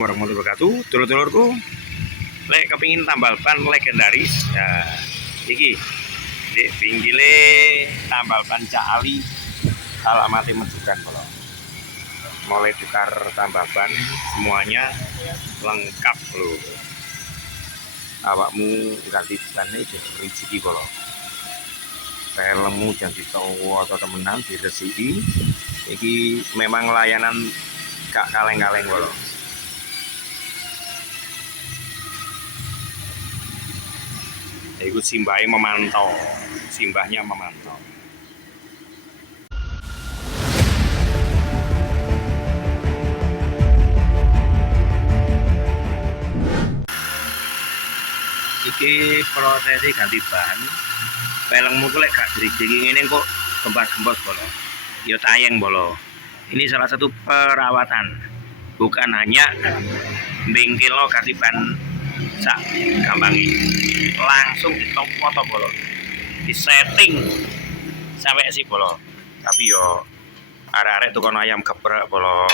Warahmatullahi wabarakatuh. Dulur-dulurku, lek kepingin tambal ban legendaris, nah iki di pinggile tambal ban Cak Ali alamatnya Medukan kalau mulai tukar tambal ban semuanya lengkap loh. Awakmu ganti bannya jadi rezeki kalau helmmu jadi tahu atau temenan diresiki iki memang layanan gak kaleng-kaleng kalau. Ikut simbahnya memantau, simbahnya memantau. Iki prosesi ganti ban, pelengmu tuh lek gak dirijeki ngene kok gembas-gembos bolo. Ya tayang bolo. Ini salah satu perawatan, bukan hanya bengkel lo ganti ban sak gampangnya, langsung ditopot bolo, disetting sampai si bolo. Tapi yo arek-arek tukang ayam geprek bolo.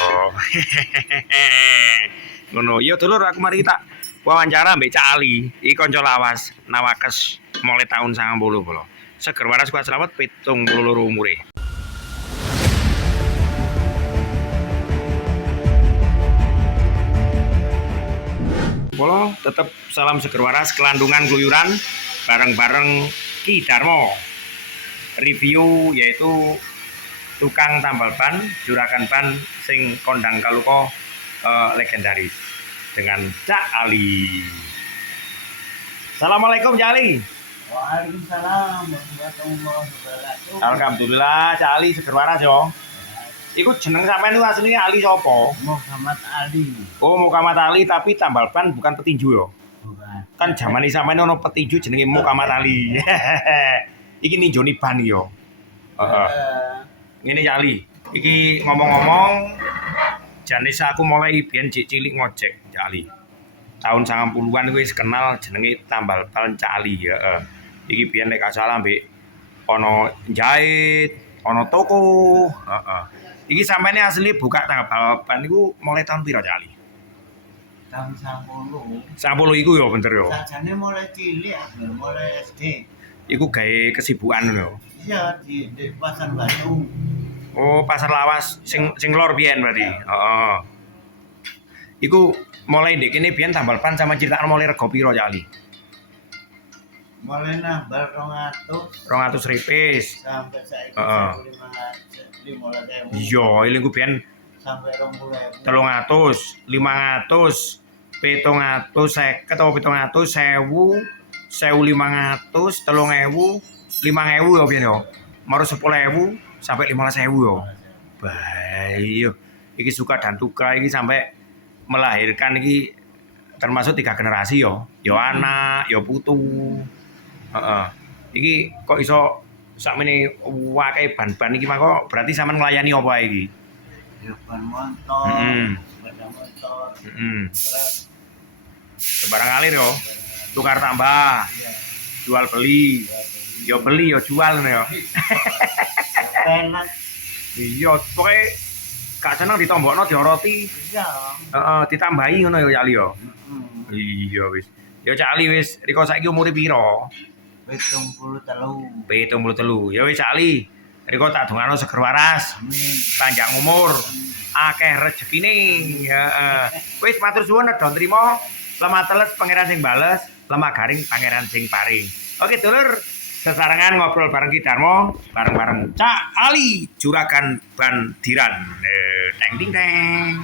Ngono, yo dulur aku mari tak wawancara mbek Cak Ali, iki kanca lawas Nawakes mulai tahun 90 bolo. Seger waras kuat selamat 72 umure. Bolo tetap salam seger waras, kelandungan keluyuran bareng-bareng Ki Darmo. Review yaitu tukang tambal ban, juragan ban sing kondang kaluko legendaris dengan Cak Ali. Assalamualaikum Cak Ali. Waalaikumsalam warahmatullahi wabarakatuh. Alhamdulillah Cak Ali seger waras yo. Iku jeneng sampean niku asline Ali sapa? Muhammad Ali. Oh, Muhammad Ali tapi tambal ban bukan petinju yo. Bukan. Kan zaman iki sampean ono petinju jenenge Muhammad Ali. Iki ninjoni ban yo. Heeh. Ngene Cak Ali. Iki ngomong-ngomong janis aku mulai biyen cilik ngojek Cak Ali. Tahun 90-an kuwi wis kenal jenenge tambal ban Cak Ali, heeh. Iki biyen nek gak salah mbek ono jahit, ono toko, heeh. Iki sampeyan asli buka tambal ban niku mulai tahun piro Cak Ali? Tahun 10. 10 iku yo bener yo. Sajane mulai cilik, mulai SD. Iku gawe kesibukan ngono yo. Iya di Pasar Batu. Oh, pasar lawas sing lor biyen berarti. Heeh. Iku mulai ndek kene biyen tambal ban sama critakno mulai rego piro Cak Ali? Mulai nambal 200 200 ripis. sampai saiki Heeh. 15.000 Iya, iku biyen sampai 20.000. 300, 500, 750 atau 700, 1000, 1500, 3000, 5000 ya biyen yo. Maro 10.000 sampai 15.000 yo. Baik yo. Iki suka dan duka iki sampai melahirkan iki termasuk 3 generasi yo. Yo anak, yo putu. Heeh. Iki kok iso sakmene wae ban-ban iki mah kok berarti sampean nglayani apa iki? Ya ban motor, sepeda motor, truk. Sembarang alir yo. Tukar tambah, Ya, jual beli. Yo beli yo jual ngono yo. penak. Iya, pokoke gak seneng ditombokno dioroti. Iya. Heeh, ditambahi ngono yo Cak Ali yo. Heeh. Iya wis. Yo Cak Ali wis, riko saiki umure piro? 73. 73. Ya wis Cak Ali. Riko tak dongano seger waras, Amin. panjang umur, akeh rezekine. Heeh. Wis matur suwun nedha nrimo. Lemah teles pangeran sing bales, lemah garing pangeran sing paring. Oke, dulur. Sesarengan ngobrol bareng Ki Darmo, bareng-bareng Cak Ali, juragan ban Diran. Teng ting teng.